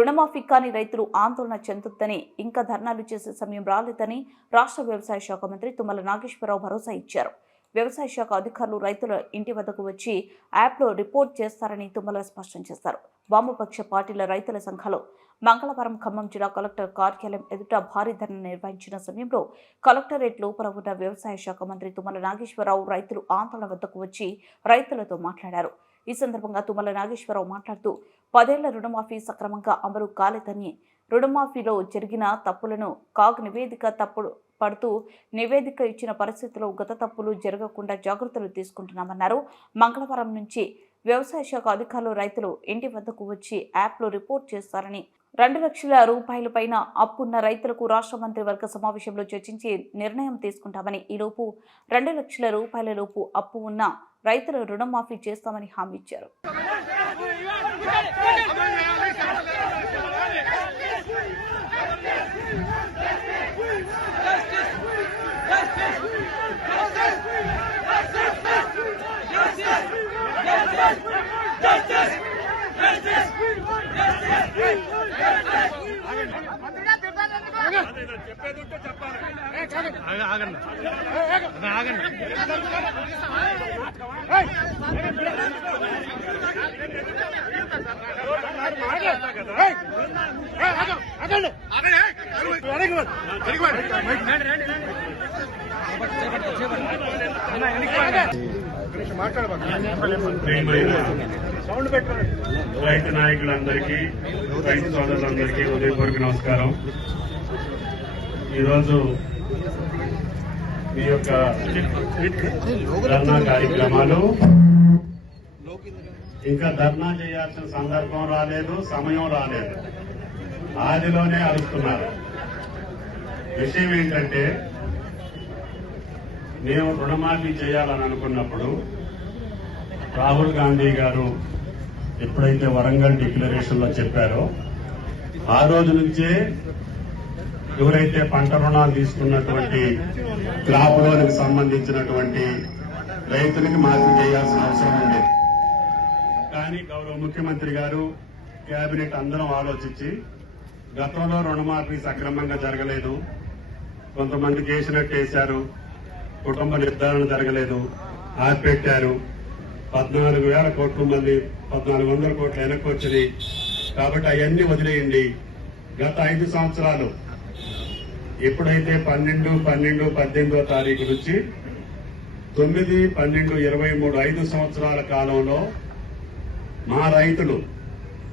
రుణమాఫీ కాని రైతులు ఆందోళన చెందొద్దని, ఇంకా ధర్నాలు చేసే సమయం రాలేదని రాష్ట్ర వ్యవసాయ శాఖ మంత్రి తుమ్మల నాగేశ్వరరావు భరోసా ఇచ్చారు. వ్యవసాయ శాఖ అధికారులు రైతుల ఇంటి వద్దకు వచ్చి యాప్లో రిపోర్ట్ చేస్తారని తుమ్మల స్పష్టం చేశారు. వామపక్ష పార్టీల రైతుల సంఘాలు మంగళవారం ఖమ్మం జిల్లా కలెక్టర్ కార్యాలయం ఎదుట భారీ ధర్నా నిర్వహించిన సమయంలో కలెక్టరేట్ లోపల ఉన్న వ్యవసాయ శాఖ మంత్రి తుమ్మల నాగేశ్వరరావు రైతులు ఆందోళన వద్దకు వచ్చి రైతులతో మాట్లాడారు. ఈ సందర్భంగా తుమ్మల నాగేశ్వరరావు మాట్లాడుతూ 10 ఏళ్ల రుణమాఫీ సక్రమంగా అమలు కాలేదని, రుణమాఫీలో జరిగిన తప్పులను కాగ్ నివేదిక తప్పుడు పడుతూ నివేదిక ఇచ్చిన పరిస్థితుల్లో గత తప్పులు జరగకుండా జాగ్రత్తలు తీసుకుంటున్నామన్నారు. మంగళవారం నుంచి వ్యవసాయ శాఖ అధికారులు రైతులు ఇంటి వద్దకు వచ్చి యాప్లో రిపోర్ట్ చేస్తారని, 2 లక్షల రూపాయల పైన అప్పున్న రైతులకు రాష్ట్ర మంత్రివర్గ సమావేశంలో చర్చించి నిర్ణయం తీసుకుంటామని, ఈలోపు 2 లక్షల రూపాయల లోపు అప్పు ఉన్న రైతుల రుణమాఫీ చేస్తామని హామీ ఇచ్చారు. రైతు నాయకులందరికీ, రైతు సోదరులందరికీ ఉదయపూర్వక నమస్కారం. ఈరోజు మీ యొక్క ధర్నా కార్యక్రమాలు ఇంకా ధర్నా చేయాల్సిన సందర్భం రాలేదు, సమయం రాలేదు, ఆదిలోనే అరుస్తున్నారు. విషయం ఏంటంటే, మేము రుణమాఫీ చేయాలని అనుకున్నప్పుడు రాహుల్ గాంధీ గారు ఎప్పుడైతే వరంగల్ డిక్లరేషన్ లో చెప్పారో ఆ రోజు నుంచే ఎవరైతే పంట రుణాలు తీసుకున్నటువంటి క్రాప్ లోన్కి సంబంధించినటువంటి రైతులకి మాఫీ చేయాల్సిన అవసరం ఉంది. కానీ గౌరవ ముఖ్యమంత్రి గారు, కేబినెట్ అందరం ఆలోచించి గతంలో రుణమాఫీ సక్రమంగా జరగలేదు, కొంతమందికి వేసినట్టు వేశారు, కుటుంబ నిర్ధారణ జరగలేదు, ఆపిపెట్టారు, 14,000 కోట్లు మళ్ళీ 1,400 కోట్లు వెనక్కి వచ్చినాయి. కాబట్టి అవన్నీ వదిలేయండి. గత 5 సంవత్సరాలు ఎప్పుడైతే 12/12/18వ తారీఖు నుంచి 9/12/23 5 సంవత్సరాల కాలంలో మా రైతులు,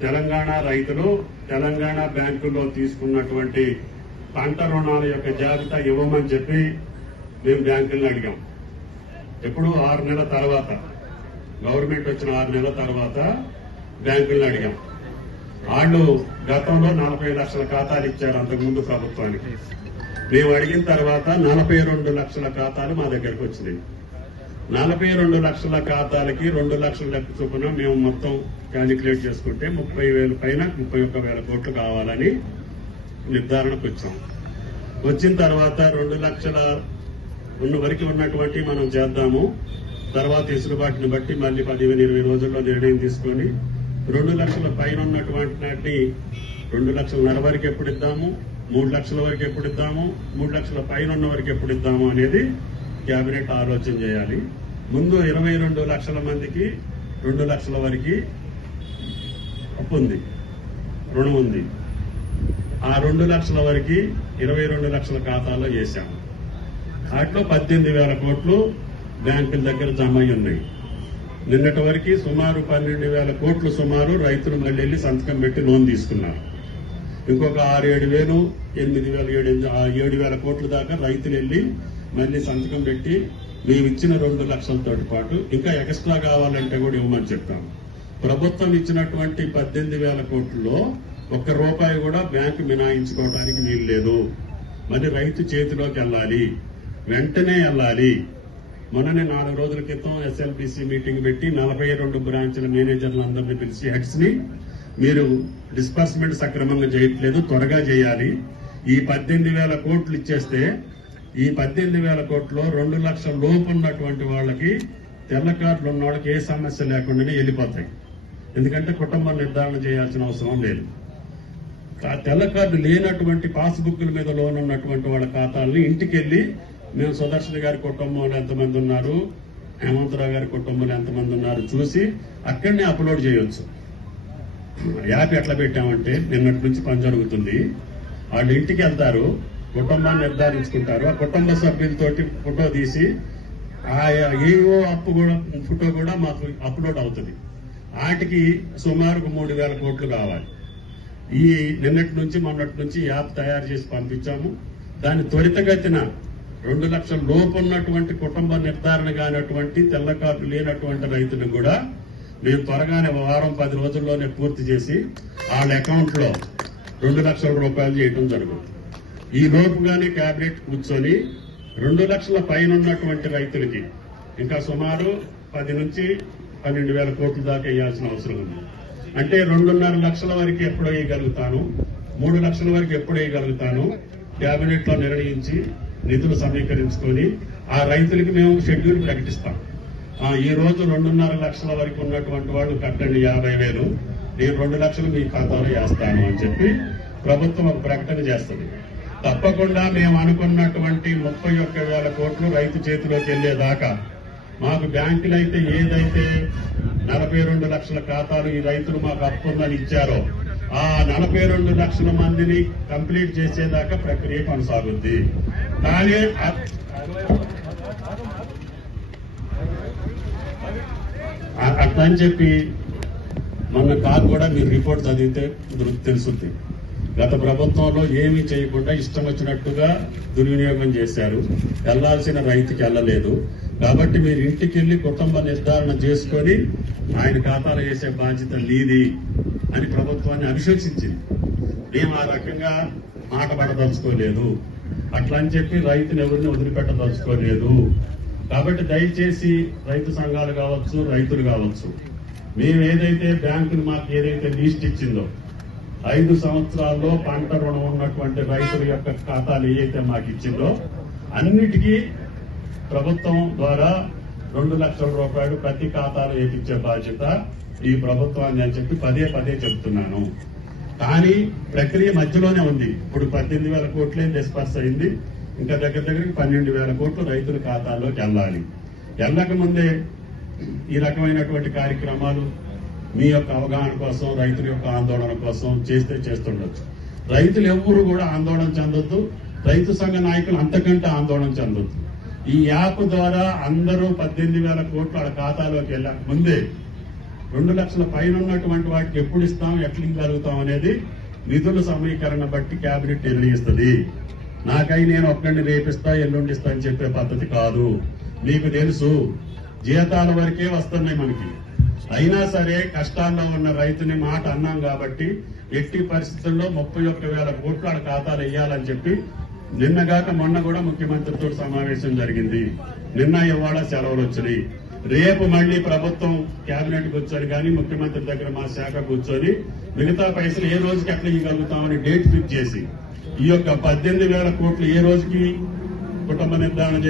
తెలంగాణ రైతులు తెలంగాణ బ్యాంకుల్లో తీసుకున్నటువంటి పంట రుణాల యొక్క జాబితా ఇవ్వమని చెప్పి మేము బ్యాంకులను అడిగాం. ఎప్పుడు 6 నెలల తర్వాత, గవర్నమెంట్ వచ్చిన 6 నెలల తర్వాత బ్యాంకులను అడిగాం. వాళ్ళు గతంలో 40 లక్షల ఖాతాలు ఇచ్చారు అంతకుముందు ప్రభుత్వానికి. మేము అడిగిన తర్వాత 42 లక్షల ఖాతాలు మా దగ్గరకు వచ్చినాయి. 42 లక్షల ఖాతాలకి 2 లక్షల లెక్క చొప్పున మేము మొత్తం క్యాలిక్యులేట్ చేసుకుంటే 30,000 పైన 31,000 కోట్లు కావాలని నిర్ధారణకు వచ్చాం. వచ్చిన తర్వాత 2 లక్షల వరకు ఉన్నటువంటి మనం చేద్దాము, తర్వాత ఇసులుబాటుని బట్టి మళ్ళీ 15-20 రోజుల్లో నిర్ణయం తీసుకొని 2 లక్షల పైన ఉన్నటువంటి 2 లక్షల వరకు ఎప్పుడు ఇద్దాము, 3 లక్షల వరకు ఎప్పుడు ఇద్దాము, 3 లక్షల పైన ఉన్న వరకు ఎప్పుడు ఇద్దాము అనేది కేబినెట్ ఆలోచన చేయాలి. ముందు 22 లక్షల మందికి 2 లక్షల వరకు అప్పు ఉంది, రుణం ఉంది. ఆ 2 లక్షల వరకు 22 లక్షల ఖాతాలో వేశాము. వాటిలో 18,000 కోట్లు బ్యాంకుల దగ్గర జమ అయి ఉన్నాయి. నిన్నటి వరకు సుమారు 12,000 కోట్లు సుమారు రైతులు మళ్ళీ వెళ్లి సంతకం పెట్టి లోన్ తీసుకున్నారు. ఇంకొక 6-7,000, 7,000 కోట్ల దాకా రైతులు వెళ్లి మళ్ళీ సంతకం పెట్టి మేము ఇచ్చిన 2 లక్షలతో పాటు ఇంకా ఎక్స్ట్రా కావాలంటే కూడా ఇవ్వమని చెప్పాము. ప్రభుత్వం ఇచ్చినటువంటి 18,000 కోట్లలో 1 రూపాయి కూడా బ్యాంకు మినాయించుకోవడానికి వీలు లేదు. మరి రైతు చేతిలోకి వెళ్ళాలి, వెంటనే వెళ్ళాలి. మొన్ననే 4 రోజుల క్రితం ఎస్ఎల్బిసి మీటింగ్ పెట్టి 42 బ్రాంచ్ల మేనేజర్లందరినీ పిలిచి హెడ్స్ ని, మీరు డిస్బర్స్మెంట్ సక్రమంగా చేయట్లేదు, త్వరగా చేయాలి. ఈ 18,000 కోట్లు ఇచ్చేస్తే ఈ 18,000 కోట్లు 2 లక్షల లోపు ఉన్నటువంటి వాళ్ళకి, తెల్ల కార్డులు ఉన్న వాళ్ళకి ఏ సమస్య లేకుండానే వెళ్ళిపోతాయి. ఎందుకంటే కుటుంబ నిర్ధారణ చేయాల్సిన అవసరం లేదు. తెల్ల కార్డు లేనటువంటి పాస్బుక్ల మీద లోన్ ఉన్నటువంటి వాళ్ళ ఖాతాలని ఇంటికి వెళ్ళి మేము సుదర్శన్ గారి కుటుంబంలో ఎంతమంది ఉన్నారు, హేమంతరావు గారి కుటుంబంలో ఎంతమంది ఉన్నారు చూసి అక్కడనే అప్లోడ్ చేయొచ్చు. యాప్ ఎట్లా పెట్టామంటే నిన్నటి నుంచి పని జరుగుతుంది. వాళ్ళు ఇంటికి వెళ్తారు, కుటుంబాన్ని నిర్ధారించుకుంటారు, ఆ కుటుంబ సభ్యులతోటి ఫోటో తీసి ఆ ఏవో ఫోటో కూడా మాకు అప్లోడ్ అవుతుంది. వాటికి సుమారుకు 3,000 కోట్లు కావాలి. ఈ నిన్నటి నుంచి మొన్నటి నుంచి యాప్ తయారు చేసి పంపించాము. దాన్ని త్వరితగతిన 2 లక్షల లోపు ఉన్నటువంటి కుటుంబ నిర్ధారణ కానటువంటి తెల్ల కార్డు లేనటువంటి రైతులు కూడా మేము త్వరగానే వారం 10 రోజుల్లోనే పూర్తి చేసి వాళ్ళ అకౌంట్ లో 2 లక్షల రూపాయలు చేయడం జరుగుతుంది. ఈ లోపుగానే కేబినెట్ కూర్చొని 2 లక్షల పైన ఉన్నటువంటి రైతులకి ఇంకా సుమారు 10 నుంచి 12,000 కోట్ల దాకా వేయాల్సిన అవసరం ఉంది. అంటే 2.5 లక్షల వరకు ఎప్పుడు వేయగలుగుతాను, 3 లక్షల వరకు ఎప్పుడు వేయగలుగుతాను కేబినెట్ లో నిర్ణయించి నిధులు సమీకరించుకొని ఆ రైతులకి మేము షెడ్యూల్ ప్రకటిస్తాం. ఈ రోజు 2.5 లక్షల వరకు ఉన్నటువంటి వాళ్ళు కట్టండి 50,000, నేను 2 లక్షలు మీ ఖాతాలో వేస్తాను అని చెప్పి ప్రభుత్వం ఒక ప్రకటన చేస్తుంది. తప్పకుండా మేము అనుకున్నటువంటి 31,000 కోట్లు రైతు చేతిలోకి వెళ్లేదాకా మాకు బ్యాంకులు అయితే ఏదైతే 42 లక్షల ఖాతాలు ఈ రైతులు మాకు అప్పుందని ఇచ్చారో ఆ 42 లక్షల మందిని కంప్లీట్ చేసేదాకా ప్రక్రియ కొనసాగుద్ది. కానీ అట్లా అని చెప్పి మొన్న కాదు కూడా మీరు రిపోర్ట్ చదివితే తెలుస్తుంది. గత ప్రభుత్వంలో ఏమీ చేయకుండా ఇష్టం వచ్చినట్టుగా దుర్వినియోగం చేశారు. వెళ్లాల్సిన రైతుకి వెళ్ళలేదు. కాబట్టి మీరు ఇంటికి వెళ్లి కుటుంబ నిర్ధారణ చేసుకొని ఆయన ఖాతాలో వేసే బాధ్యత నీది అని ప్రభుత్వాన్ని అభిశంసించింది. మేము ఆ రకంగా మాట పడదలుచుకోలేదు. అట్లా అని చెప్పి రైతులు ఎవరిని వదిలిపెట్టదలుచుకోలేదు. కాబట్టి దయచేసి రైతు సంఘాలు కావచ్చు, రైతులు కావచ్చు, మేము ఏదైతే బ్యాంకులు మాకు ఏదైతే లిస్ట్ ఇచ్చిందో 5 సంవత్సరాల్లో పంట రుణం ఉన్నటువంటి రైతుల యొక్క ఖాతాలు ఏవైతే మాకు ఇచ్చిందో అన్నిటికీ ప్రభుత్వం ద్వారా 2 లక్షల రూపాయలు ప్రతి ఖాతాలో వేపించే బాధ్యత ఈ ప్రభుత్వాన్ని అని చెప్పి పదే చెప్తున్నాను. కానీ ప్రక్రియ మధ్యలోనే ఉంది. ఇప్పుడు 18,000 కోట్లే డిస్పర్స్ అయింది. ఇంకా దగ్గరికి 12,000 కోట్లు రైతుల ఖాతాల్లోకి వెళ్ళాలి. వెళ్ళక ముందే ఈ రకమైనటువంటి కార్యక్రమాలు మీ యొక్క అవగాహన కోసం, రైతుల యొక్క ఆందోళన కోసం చేస్తుండొచ్చు. రైతులు ఎవ్వరూ కూడా ఆందోళన చెందొద్దు. రైతు సంఘ నాయకులు అంతకంటే ఆందోళన చెందొద్దు. ఈ యాప్ ద్వారా అందరూ 18,000 కోట్లు వాళ్ళ ఖాతాలోకి వెళ్ళక ముందే 2 లక్షల పైన ఉన్నటువంటి వాటికి ఎప్పుడు ఇస్తాం, ఎట్లా ఇవ్వగలుగుతాం అనేది నిధుల సమీకరణ బట్టి కేబినెట్ నిర్ణయిస్తుంది. నాకై నేను ఒక్కడిని రేపిస్తా ఎల్లుండిస్తా అని చెప్పే పద్ధతి కాదు. మీకు తెలుసు జీతాల వరకే వస్తున్నాయి మనకి. అయినా సరే కష్టాల్లో ఉన్న రైతుని మాట అన్నాం కాబట్టి ఎట్టి పరిస్థితుల్లో 31,000 కోట్లు వాళ్ళ ఖాతాలు వేయాలని చెప్పి నిన్నగాక మొన్న కూడా ముఖ్యమంత్రితో సమావేశం జరిగింది. నిన్న ఇవాళ సెలవులు వచ్చినాయి. రేపు మళ్లీ ప్రభుత్వం కేబినెట్ కూర్చొని కానీ ముఖ్యమంత్రి దగ్గర మా శాఖ కూర్చొని మిగతా పైసలు ఏ రోజుకి ఎట్లా ఇవ్వగలుగుతామని డేట్ ఫిక్స్ చేసి ఈ యొక్క 18,000 కోట్లు ఏ రోజుకి కుటుంబ నిర్ధారణ